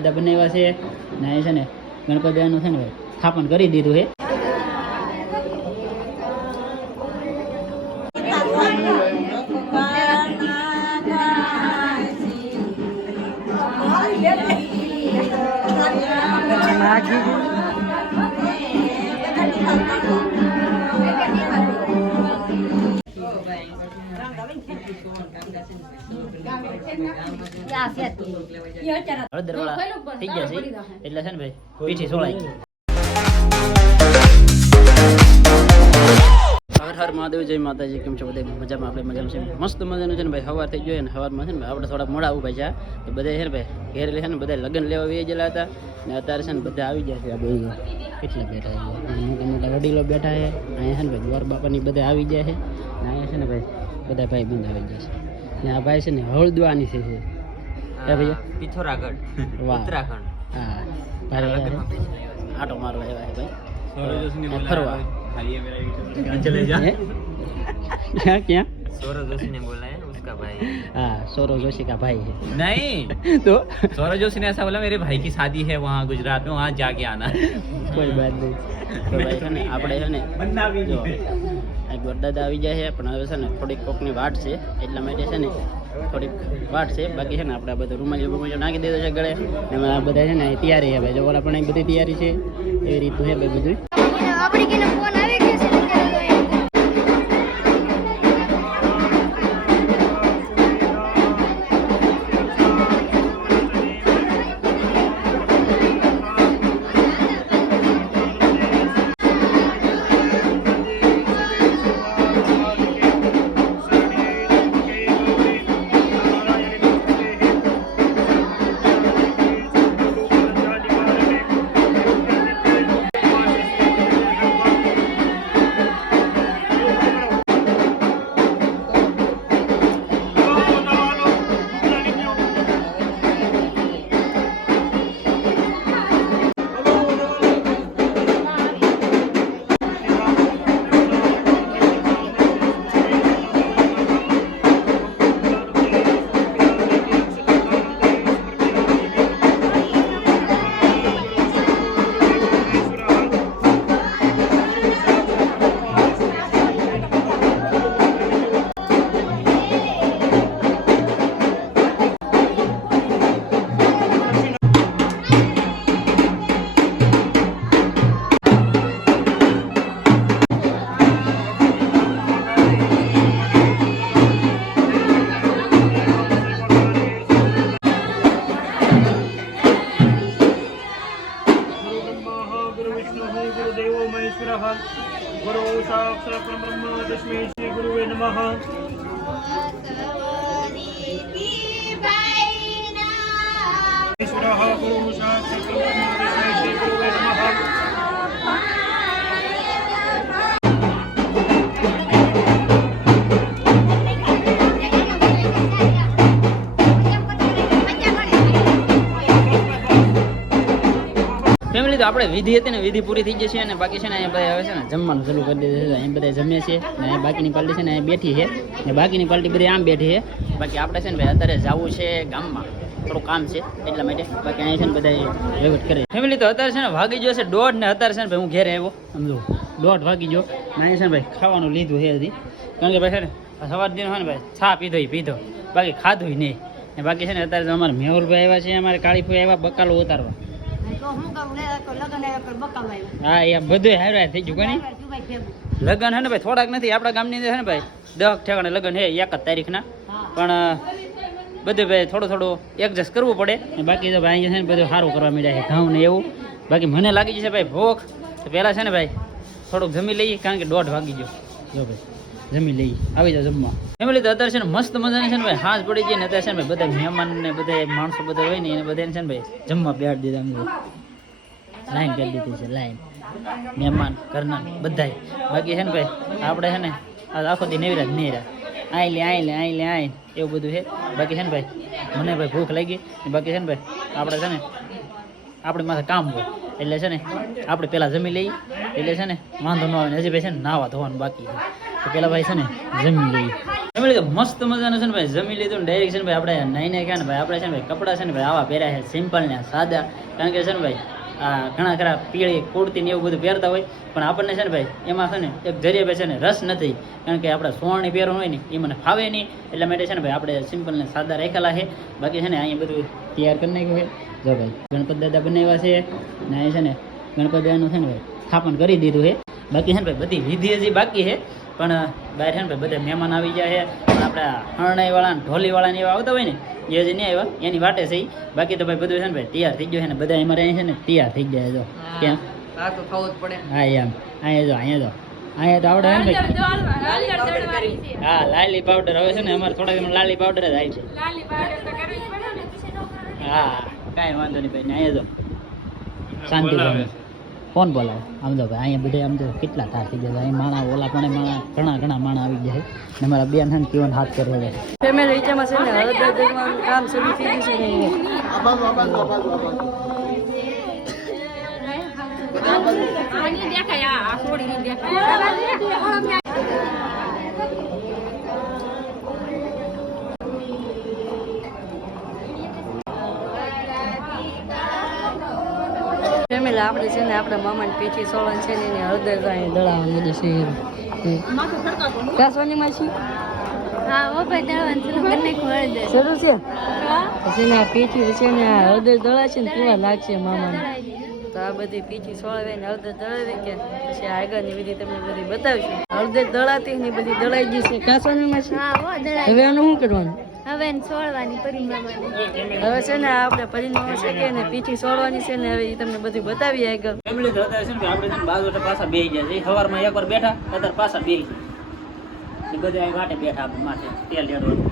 દાદા બનાવ્યા છે ને એ છે ને ગણપતિ દાદાનું છે ને ભાઈ સ્થાપન કરી દીધું છે. હળદરવાળા થઈ ગયા છે એટલે છે ને ભાઈ પીઠી સોળાઈ ગઈ. હર મહાદેવ, જય માતાજી. કેમ છો બધા? મજામાં? આપણે મજામાં છે. મસ્ત મજાનું છે ને ભાઈ સવાર થઈ ગયો ને સવારમાં છે ને આપણે થોડા મોડા ઉભા છે તો બધા છે ને ભાઈ ઘેર છે ને બધા લગ્ન લેવા આવી ગયેલા હતા ને અત્યારે છે ને બધા આવી ગયા છે. આ બે કેટલા બેઠા છે, મોટા મોટા વડીલો બેઠા છે. અહીંયા છે ને ભાઈ દ્વાર બાપાની બધા આવી ગયા છે ને અહીંયા છે ને ભાઈ બધા ભાઈ બંધ આવી ગયા છે ને આ ભાઈ છે ને હળદવાની છે ભૈયા પિથોરાગઢ, ઉત્તરાખંડ. હા, આટો મારવા આવ્યા છે ભાઈ ફરવા. क्या सौरभ जोशी ने बोला है उसका भाई. हाँ, सौरभ जोशी का भाई है. नहीं तो सौरभ जोशी ने ऐसा बोला मेरे भाई की शादी है वहाँ गुजरात में, वहाँ जाके आना. कोई बात नहीं. तो भाई है ने આપણે છે ને જો એક વરદાદા આવી જાય છે પણ હવે છે ને થોડીક કોકની વાટ છે એટલા માટે છે ને થોડીક વાટ છે. બાકી છે ને આપણે બધું રૂમાલ નાખી દીધો છે ગળે ને આ બધા છે ને તૈયારી છે ભાઈ. જો ઓલા પણ બધી તૈયારી છે એવી રીતનું છે ભાઈ બધું. આપણી કેને ફોન આવી ગયો છે गुरु साक्षात् परब्रह्म तस्मै श्री गुरुवे नमः. ईश्वरः गुरु साक्षात् परब्रह्म तस्मै श्री गुरुवे नमः. ફેમિલી તો આપણે વિધિ હતી ને વિધિ પૂરી થઈ જશે અને બાકી છે ને અહીંયા બધા હવે છે ને જમવાનું ચાલુ કરી દીધું છે. અહીં બધા જમે છે ને અહીંયા બાકીની પાર્ટી છે ને અહીંયા બેઠી છે ને બાકીની પાર્ટી બધી આમ બેઠી છે. બાકી આપણે છે ને ભાઈ અત્યારે જવું છે ગામમાં, થોડું કામ છે એટલા માટે. બાકી અહીંયા છે ને બધા વહીવટ કરે. ફેમિલી તો અત્યારે છે ને વાગી ગયો છે 1:30 ને અત્યારે છે ને ભાઈ હું ઘેરે આવ્યો સમજો 1:30 વાગી ગયો ને અહીંયા છે ને ભાઈ ખાવાનું લીધું છે હજી. કારણ કે ભાઈ છે ને સવાર દિન હોય ને ભાઈ છા પીધો બાકી ખાધું નહીં ને. બાકી છે ને અત્યારે તો અમારે મેહુલભાઈ આવ્યા છે, અમારે કાળીભાઈ આવ્યા બકાલો ઉતારવા. હા, એ બધું હારા થઈ ગયું. કોની લગ્ન હે ને ભાઈ થોડાક નથી આપણા ગામની અંદર છે ને ભાઈ 10 ઠેકાણે લગ્ન હે 1 તારીખના. પણ બધું ભાઈ થોડું એડજસ્ટ કરવું પડે. બાકી તો ભાઈ અહીંયા છે ને બધું સારું કરવા મળ્યા છે ઘઉં ને એવું. બાકી મને લાગી જશે ભાઈ ભૂખ તો પહેલાં છે ને ભાઈ થોડુંક જમી લઈએ કારણ કે 1:30 વાગી ગયો. જો ભાઈ જમી લઈએ, આવી જાવ જમવા. ફેમિલી તો અત્યારે છે ને મસ્ત મજાની છે ને ભાઈ હાંસ પડી ગઈ ને અત્યારે છે ને ભાઈ બધા મહેમાન ને બધા માણસો બધા હોય ને એને બધાને છે ને ભાઈ જમવા બેહાડી દીધા. અમને લાઈન કરી દીધી છે, લાઈન મહેમાન ઘરના બધાય. બાકી છે ને ભાઈ આપણે છે ને આ આખો દી નેવરા જ નહીં રહ્યા આઈ એવું બધું છે. બાકી છે ને ભાઈ મને ભાઈ ભૂખ લાગી બાકી છે ને ભાઈ આપણે છે ને આપણી માથે કામ હોય એટલે છે ને આપણે પહેલાં જમી લઈએ એટલે છે ને વાંધો ન આવે. હજી ભાઈ છે ને નાવા ધોવાનું બાકી છે તો પેલા ભાઈ છે ને જમી લઈએ. જમી લીધું મસ્ત મજાનું છે ને ભાઈ, જમી લીધું ને ડાયરેક્ટ છે ને ભાઈ આપણે નાઈને ગયા ને ભાઈ આપણે છે ને ભાઈ કપડાં છે ને ભાઈ આવા પહેર્યા છે સિમ્પલ ને સાદા. કારણ કે છે ને ભાઈ આ ઘણા ખરા પીળી કુર્તી ને એવું બધું પહેરતા હોય, પણ આપણને છે ને ભાઈ એમાં છે ને એક જરીએ છે ને રસ નથી. કારણ કે આપણે સોળની પહેરવું હોય ને એ મને ફાવે નહીં, એટલા માટે છે ને ભાઈ આપણે સિમ્પલ ને સાદા રાખેલા છે. બાકી છે ને અહીંયા બધું તૈયાર કરી નાખ્યું છે. જો ભાઈ ગણપત દાદા બનાવ્યા છે ને અહીંયા છે ને ગણપત દાદાનું છે ને ભાઈ સ્થાપન કરી દીધું છે. બાકી છે ને ભાઈ બધી વિધિ હજી બાકી છે, પણ બહાર છે ને ભાઈ બધા મહેમાન આવી જાય છે. પણ આપણા હરણાઈવાળા ને ઢોલીવાળા ને એવા આવતા હોય ને એ હજી નહીં આવ્યા, એની વાટે છે. બાકી તો ભાઈ બધું છે ને ભાઈ તૈયાર થઈ ગયું છે ને બધા અમારે અહીં છે ને તૈયાર થઈ ગયા. જો કેમ હા તો થવું જ પડે. હા એમ અહીંયા તો આવડે એમ ભાઈ. હા લાલી પાવડર હવે છે ને અમારે થોડાક લાલી પાવડર જ આવી છે. હા કાંઈ વાંધો નહીં ભાઈ. અહીંયા તો શાંતિ ફોન બોલાવો. આમ તો ભાઈ અહીંયા બધા આમ તો કેટલા તાર થઈ ગયા. અહીં માણા ઓલા પણ ઘણા માણા આવી જાય ને અમારા બેન છે ને પીવાનો હાથ કરે છે. ફેમિલી રીચામાં છે ને હળદર દળવાનું કામ શરૂ થઈ ગયું છે ને ફેમિલી આપણે છે ને આપણા મામાની પેચી સોળન છે ને એને હળદર દળાવવાનું બધું છે. ક્યાં સોની માસી હા ઓ ભાઈ દળવાનું શરૂ કરી નાખ્યું હળદર. શરૂ છે પછી ને આ પેચી છે ને આ હળદર દળાશે ને કેવા લાગશે મામાને. તો આ બધી પીચી સોળવે ને હળદર દળાવી કે પછી આગળની વિધિ તમને બધી બતાવશું. હળદર દળાતી ને બધી દળાઈ ગઈ છે. ક્યાં સોની માસી હા ઓ દળાય. હવે આનું શું કરવાનું? હવે એને સોળવાની પરિમાણમાં. હવે છે ને આપણે પરિણામ છે કે ને પીછી સોળવાની છે ને હવે એ તમને બધું બતાવી આગળ. ફેમિલી તો અત્યારે છે ને આપણે છે ને બાજુ પાછા બેસી ગયા છે. સવારમાં એકવાર બેઠા અત્યારે પાછા બેસી ગયા. એ બધા અહીં વાટે બેઠા આપણે માથે તેલ રેડવાનું.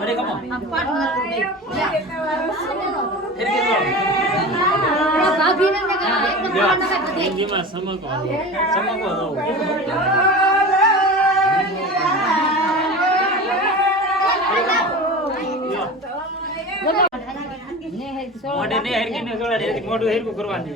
અરે કમો મોઢે ને હરકી ને જોડે એથી મોઢું હરકું કરવા દે.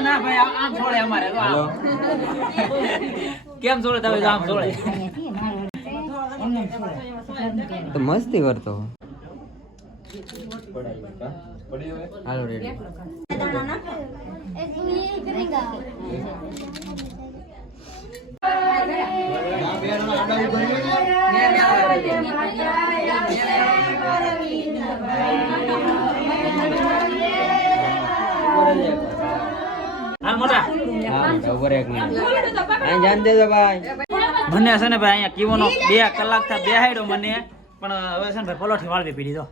ના ભાઈ આમ છોડે અમારે તો આમ. કેમ છોડે તમે આમ છોડે તો મસ્તી કરતો. હાલો રેડી. હાલ મોટા ઉપર એક મિનિટ અહીં જાન દેજો ભાઈ. મને છે ને ભાઈ અહીંયા કીવોનો 2 કલાક થા બેહાડ્યો મને, પણ હવે છે ને ભાઈ પલોઠી વાળવી પડી દો.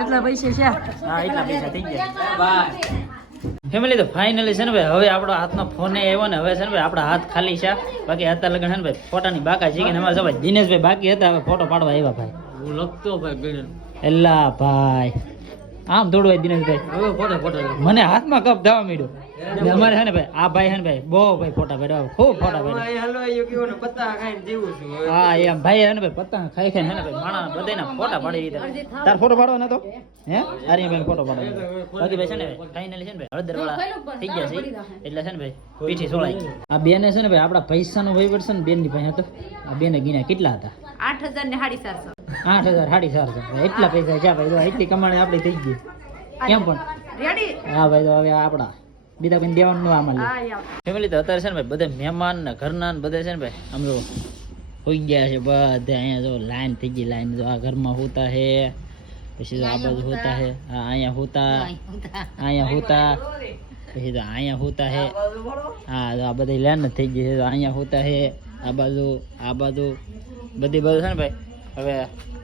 એટલા પૈસા છે. હા એટલા પૈસા થઈ ગયા. ફેમિલી તો ફાઇનલી છે ને ભાઈ હવે આપણો હાથનો ફોન આવ્યો ને હવે છે ને ભાઈ આપણા હાથ ખાલી છે. બાકી અત્યારે લગન છે ને ભાઈ ફોટાની બાકા છે કે અમારે ભાઈ દિનેશભાઈ બાકી હતા, હવે ફોટો પાડવા આવ્યા ભાઈ. હું લખતો ભાઈ એલા ભાઈ આમ દોડવાય દિનેશભાઈ. હવે ફોટો મને હાથમાં કપ થવા માંડ્યો. ને અમારે છે ને ભાઈ આ ભાઈ છે ને ભાઈ બહુ ભાઈ ફોટા પાડ્યા ખૂબ ફોટા પાડ્યા અહીં હલવાઈ ગયો કેવો ને પત્તા ખાઈને જીવું છું હવે. હા એમ ભાઈ છે ને ભાઈ પતંગ ખાઈ ખાઈને છે ને ભાઈ માણા બધાના ફોટા પાડી દીધા તાર ફોટો પાડવાનો હતો હે આર્યભાઈ ફોટો પાડવાનો બાકી ભાઈ છે ને ભાઈ ફાઇનલી છે ને ભાઈ હળદર વાળા થઈ ગયા છે એટલે છે ને ભાઈ પીઠી સોળાઈ ગઈ આ બેને છે ને ભાઈ આપણા પૈસાનો વહીવટ છે ને બેન ની પાસે હતો આ બેને ગીના કેટલા હતા 8,000 ને 450. 8,000 450 એટલા પૈસા છે ભાઈ તો એટલી કમાણી આપણી થઈ ગઈ કેમ પણ રેડી? હા ભાઈ તો હવે આપણા બીજા કોઈ દેવાનું ન આમાં હા યાર. ફેમિલી તો અત્યારે છે ને ભાઈ બધા મહેમાન ને ઘરના ને બધા છે ને ભાઈ આમ જો હોઈ ગયા છે બધા અહીંયા જો લાઈન થઈ ગઈ લાઈન જો આ ઘરમાં હોતા હે પછી તો આ બાજુ હોતા હે હા અહીંયા હોતા અહીંયા હોતા પછી તો અહીંયા હોતા હે હા જો આ બધી લાઈન જ થઈ ગઈ છે તો અહીંયા હોતા હે આ બાજુ બધી બાજુ છે ને ભાઈ હવે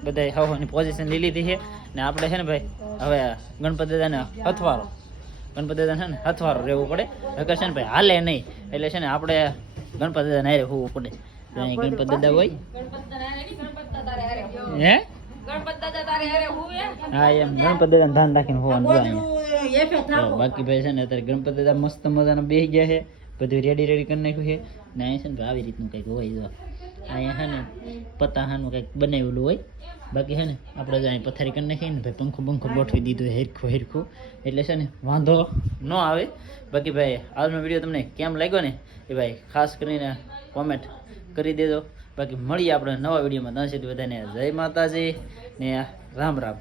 બધા હવાની પોઝિશન લઈ લીધી છે ને આપણે છે ને ભાઈ હવે ગણપતિ દાદાને હથવારો ગણપતિ દાદા છે ને હથવારો રહેવું પડે નકર છે ને ભાઈ હાલે નહીં એટલે છે ને આપણે ગણપતિ દાદા નારે હોવું પડે તો અહીં ગણપતિ દાદા હોય હે હા એમ ગણપતિ દાદાને ધ્યાન રાખીને હોવાનું જો અહીંયા તો બાકી ભાઈ છે ને અત્યારે ગણપતિ દાદા મસ્ત મજાના બેસી ગયા છે બધું રેડી કરી નાખ્યું છે ને અહીંયા છે ને ભાઈ આવી રીતનું કંઈક હોય જો અહીંયા છે ને પતાહાનું કંઈક બનાવેલું હોય બાકી છે ને આપણે જો અહીં પથારી કરી નાખીએ ને ભાઈ પંખો ગોઠવી દીધું હેરખું એટલે છે ને વાંધો ન આવે બાકી ભાઈ આજનો વિડીયો તમને કેમ લાગ્યો ને એ ભાઈ ખાસ કરીને કોમેન્ટ કરી દેજો બાકી મળીએ આપણે નવા વિડીયોમાં ત્યાં સુધી બધાને જય માતાજી ને રામ રામ.